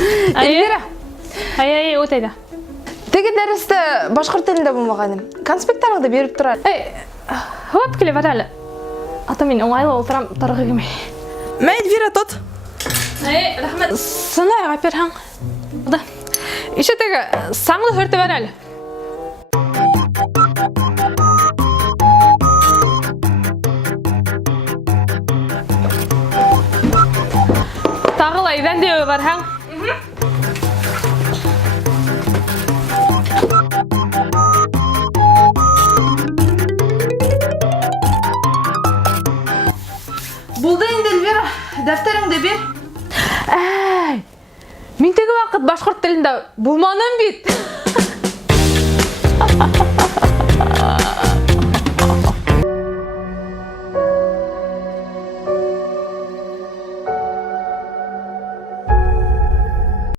Эльвира. Ай, өтейді. Теге дәрісті башқұрт тілінде болмағаным. Конспекттарыңды беріп тұрады. Хоп, келе бар әлі. Ата мен оңайлы олтырам, тарғы кемей. Мә, Эльвира, тот. Рахмет. Сынай ғапер хаң. Ише теге саңлы хөрті бар әлі. Тағылай, бәнде бар хаң. Болды енді, Эльвира. Дәфтеріңді бер. Әй, мен теге вақыт башқұрт тілінде болманым бит.